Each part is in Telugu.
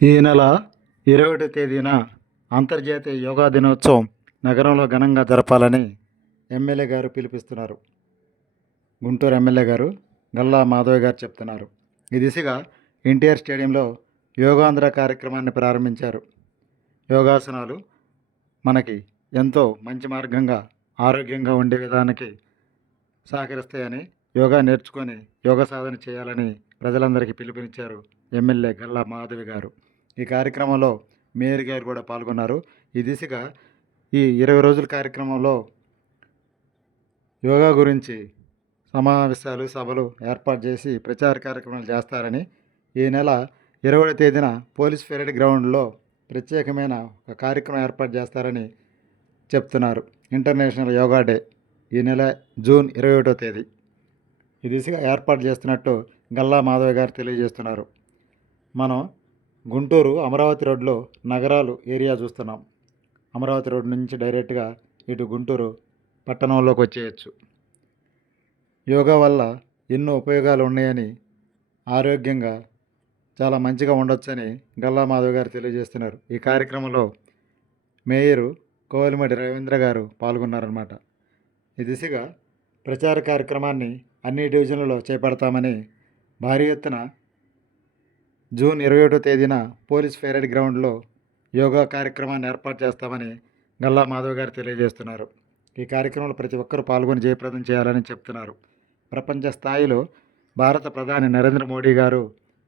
ఈ నెల ఇరవై ఒకటో తేదీన అంతర్జాతీయ యోగా దినోత్సవం నగరంలో ఘనంగా జరపాలని ఎమ్మెల్యే గారు పిలుపిస్తున్నారు. గుంటూరు ఎమ్మెల్యే గారు గల్లా మాధవ్ గారు చెప్తున్నారు. ఈ దిశగా ఎన్టీఆర్ స్టేడియంలో యోగాంధ్ర కార్యక్రమాన్ని ప్రారంభించారు. యోగాసనాలు మనకి ఎంతో మంచి మార్గంగా ఆరోగ్యంగా ఉండే విధానానికి సహకరిస్తాయని యోగా నేర్చుకొని యోగ సాధన చేయాలని ప్రజలందరికీ పిలుపునిచ్చారు ఎమ్మెల్యే గల్లా మాధవి గారు. ఈ కార్యక్రమంలో మేయర్ గారు కూడా పాల్గొన్నారు. ఈ దిశగా ఈ ఇరవై రోజుల కార్యక్రమంలో యోగా గురించి సమావేశాలు సభలు ఏర్పాటు చేసి ప్రచార కార్యక్రమాలు చేస్తారని ఈ నెల ఇరవై తేదీన పోలీస్ పెరేడ్ గ్రౌండ్లో ప్రత్యేకమైన ఒక కార్యక్రమం ఏర్పాటు చేస్తారని చెప్తున్నారు. ఇంటర్నేషనల్ యోగా డే ఈ నెల జూన్ ఇరవై ఒకటో తేదీ. ఈ దిశగా ఏర్పాటు చేస్తున్నట్టు గల్లా మాధవ్ గారు తెలియజేస్తున్నారు. మనం గుంటూరు అమరావతి రోడ్లో నగరాలు ఏరియా చూస్తున్నాం. అమరావతి రోడ్ నుంచి డైరెక్ట్గా ఇటు గుంటూరు పట్టణంలోకి వచ్చేయచ్చు. యోగా వల్ల ఎన్నో ఉపయోగాలు ఉన్నాయని ఆరోగ్యంగా చాలా మంచిగా ఉండొచ్చని గల్లా మాధవ్ గారు తెలియజేస్తున్నారు. ఈ కార్యక్రమంలో మేయరు కోవలిమడి రవీంద్ర గారు పాల్గొన్నారన్నమాట. ఈ దిశగా ప్రచార కార్యక్రమాన్ని అన్ని డివిజన్లలో చేపడతామని భారీ ఎత్తున జూన్ ఇరవై ఒకటో తేదీన పోలీస్ పెరేడ్ గ్రౌండ్లో యోగా కార్యక్రమాన్ని ఏర్పాటు చేస్తామని గల్లా మాధవ్ గారు తెలియజేస్తున్నారు. ఈ కార్యక్రమంలో ప్రతి ఒక్కరూ పాల్గొని జయప్రదం చేయాలని చెప్తున్నారు. ప్రపంచ స్థాయిలో భారత ప్రధాని నరేంద్ర మోడీ గారు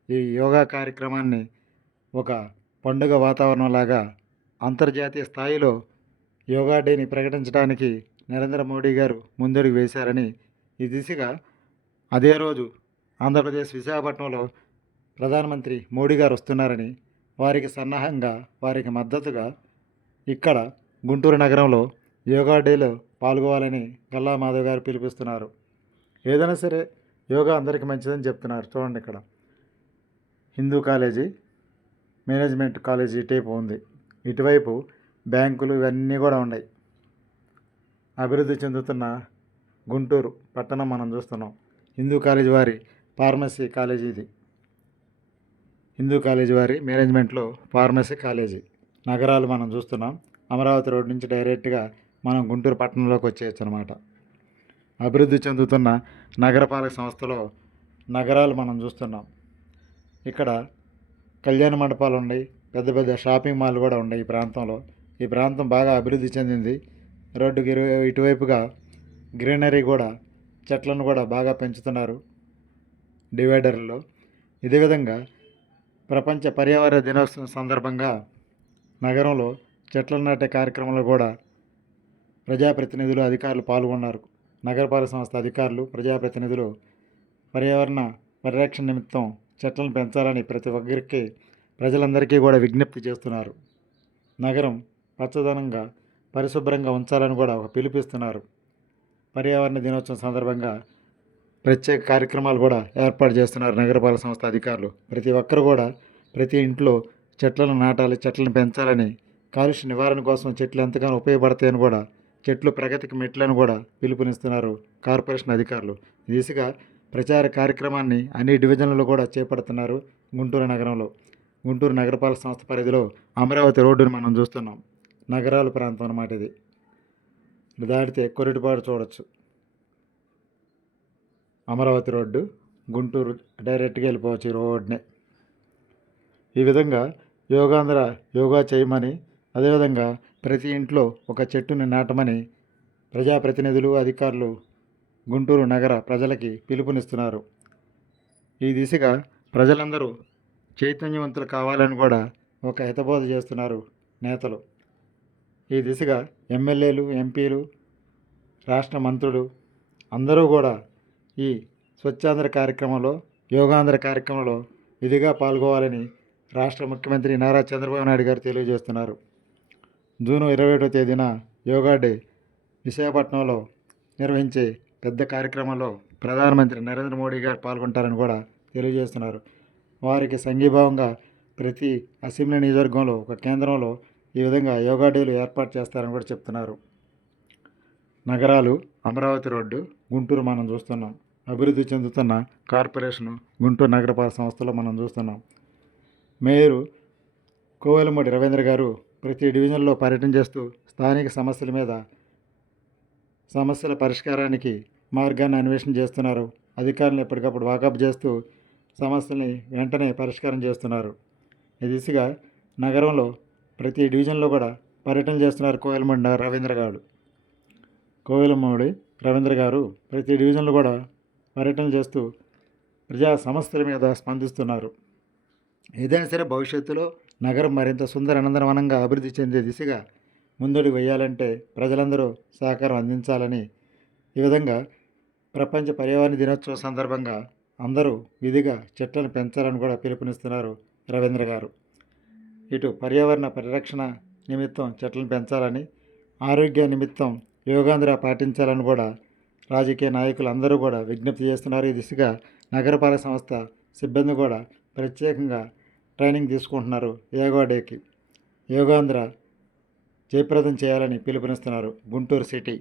ఈ యోగా కార్యక్రమాన్ని ఒక పండుగ వాతావరణంలాగా అంతర్జాతీయ స్థాయిలో యోగా డేని ప్రకటించడానికి నరేంద్ర మోడీ గారు ముందడుగు వేశారని ఈ దిశగా అదే రోజు ఆంధ్రప్రదేశ్ విశాఖపట్నంలో ప్రధానమంత్రి మోడీ గారు వస్తున్నారని వారికి సన్నాహంగా వారికి మద్దతుగా ఇక్కడ గుంటూరు నగరంలో యోగా డేలో పాల్గొవాలని గల్లా మాధవ్ గారు పిలిపిస్తున్నారు. ఏదైనా సరే యోగా అందరికీ మంచిదని చెప్తున్నారు. చూడండి ఇక్కడ. Hindu college management college type ఉంది ఇటువైపు బ్యాంకులు ఇవన్నీ కూడా ఉన్నాయి. అభివృద్ధి చెందుతున్న గుంటూరు పట్టణం మనం చూస్తున్నాం. హిందూ కాలేజీ వారి ఫార్మసీ కాలేజీ ఇది. హిందూ కాలేజీ వారి మేనేజ్మెంట్లో ఫార్మసీ కాలేజీ. నగరాలు మనం చూస్తున్నాం. అమరావతి రోడ్ నుంచి డైరెక్ట్గా మనం గుంటూరు పట్టణంలోకి వచ్చేయచ్చు అనమాట అభివృద్ధి చెందుతున్న నగరపాలక సంస్థలో నగరాలు మనం చూస్తున్నాం. ఇక్కడ కళ్యాణ మండపాలు ఉన్నాయి. పెద్ద పెద్ద షాపింగ్ మాల్ కూడా ఉన్నాయి ఈ ప్రాంతంలో. ఈ ప్రాంతం బాగా అభివృద్ధి చెందింది. రోడ్డుకి ఇరు ఇటువైపుగా గ్రీనరీ కూడా చెట్లను కూడా బాగా పెంచుతున్నారు డివైడర్లో. ఇదే విధంగా ప్రపంచ పర్యావరణ దినోత్సవం సందర్భంగా నగరంలో చెట్లను నాటే కార్యక్రమంలో కూడా ప్రజాప్రతినిధులు అధికారులు పాల్గొన్నారు. నగరపాలక సంస్థ అధికారులు ప్రజాప్రతినిధులు పర్యావరణ పరిరక్షణ నిమిత్తం చెట్లను పెంచాలని ప్రతి ఒక్కరికి ప్రజలందరికీ కూడా విజ్ఞప్తి చేస్తున్నారు. నగరం పచ్చదనంగా పరిశుభ్రంగా ఉంచాలని కూడా ఒక పిలుపిస్తున్నారు పర్యావరణ దినోత్సవం సందర్భంగా ప్రత్యేక కార్యక్రమాలు కూడా ఏర్పాటు చేస్తున్నారు నగరపాలక సంస్థ అధికారులు. ప్రతి ఒక్కరు కూడా ప్రతి ఇంట్లో చెట్లను నాటాలి చెట్లను పెంచాలని కాలుష్య నివారణ కోసం చెట్లు ఎంతగానో ఉపయోగపడతాయని కూడా చెట్లు ప్రగతికి మెట్లను కూడా పిలుపునిస్తున్నారు కార్పొరేషన్ అధికారులు. దిశగా ప్రచార కార్యక్రమాన్ని అన్ని డివిజన్లలో కూడా చేపడుతున్నారు గుంటూరు నగరంలో. గుంటూరు నగరపాలక సంస్థ పరిధిలో అమరావతి రోడ్డును మనం చూస్తున్నాం. నగరాల ప్రాంతం అన్నమాట ఇది. దాటితే కొరిటిపాడు చూడొచ్చు. అమరావతి రోడ్డు గుంటూరు డైరెక్ట్గా వెళ్ళిపోవచ్చు ఈ రోడ్నే ఈ విధంగా యోగాంధ్ర యోగా చేయమని అదేవిధంగా ప్రతి ఇంట్లో ఒక చెట్టుని నాటమని ప్రజాప్రతినిధులు అధికారులు గుంటూరు నగర ప్రజలకి పిలుపునిస్తున్నారు. ఈ దిశగా ప్రజలందరూ చైతన్యవంతులు కావాలని కూడా ఒక హితబోధ చేస్తున్నారు నేతలు. ఈ దిశగా ఎమ్మెల్యేలు ఎంపీలు రాష్ట్ర మంత్రులు అందరూ కూడా ఈ స్వచ్ఛాంధ్ర కార్యక్రమంలో యోగాంధ్ర కార్యక్రమంలో విధిగా పాల్గొవాలని రాష్ట్ర ముఖ్యమంత్రి నారా చంద్రబాబు నాయుడు గారు తెలియజేస్తున్నారు. జూన్ ఇరవై ఒకటో తేదీన యోగా డే విశాఖపట్నంలో నిర్వహించే పెద్ద కార్యక్రమంలో ప్రధానమంత్రి నరేంద్ర మోడీ గారు పాల్గొంటారని కూడా తెలియజేస్తున్నారు. వారికి సంఘీభావంగా ప్రతి అసెంబ్లీ నియోజకవర్గంలో ఒక కేంద్రంలో ఈ విధంగా యోగా డేలు ఏర్పాటు చేస్తారని కూడా చెప్తున్నారు. నగరాలు అమరావతి రోడ్డు గుంటూరు మనం చూస్తున్నాం. అభివృద్ధి చెందుతున్న కార్పొరేషన్ గుంటూరు నగరపాలక సంస్థలో మనం చూస్తున్నాం. మేయరు కోవెలమూడి రవీంద్ర గారు ప్రతి డివిజన్లో పర్యటన చేస్తూ స్థానిక సమస్యల మీద సమస్యల పరిష్కారానికి మార్గాన్ని అన్వేషణ చేస్తున్నారు. అధికారులను ఎప్పటికప్పుడు వాకప్ చేస్తూ సమస్యల్ని వెంటనే పరిష్కారం చేస్తున్నారు. ఈ దిశగా నగరంలో ప్రతి డివిజన్లో కూడా పర్యటన చేస్తున్నారు కోవెలమూడి న- రవీంద్ర గారు. కోవెలమూడి రవీంద్ర గారు ప్రతి డివిజన్లో కూడా పర్యటన చేస్తూ ప్రజా సమస్యల మీద స్పందిస్తున్నారు. ఏదైనా సరే భవిష్యత్తులో నగరం మరింత సుందర అనందనవనంగా అభివృద్ధి చెందే దిశగా ముందడుగు వేయాలంటే ప్రజలందరూ సహకారం అందించాలని ఈ విధంగా ప్రపంచ పర్యావరణ దినోత్సవం సందర్భంగా అందరూ విధిగా చెట్లను పెంచాలని కూడా పిలుపునిస్తున్నారు రవీంద్ర గారు. ఇటు పర్యావరణ పరిరక్షణ నిమిత్తం చెట్లను పెంచాలని ఆరోగ్య నిమిత్తం యోగాంధ్ర పాటించాలని కూడా రాజకీయ నాయకులు అందరూ కూడా విజ్ఞప్తి చేస్తున్నారు. ఈ దిశగా నగరపాలక సంస్థ సిబ్బంది కూడా ప్రత్యేకంగా ట్రైనింగ్ తీసుకుంటున్నారు యోగా డేకి. యోగాంధ్ర జయప్రదం చేయాలని పిలుపునిస్తున్నారు గుంటూరు సిటీ.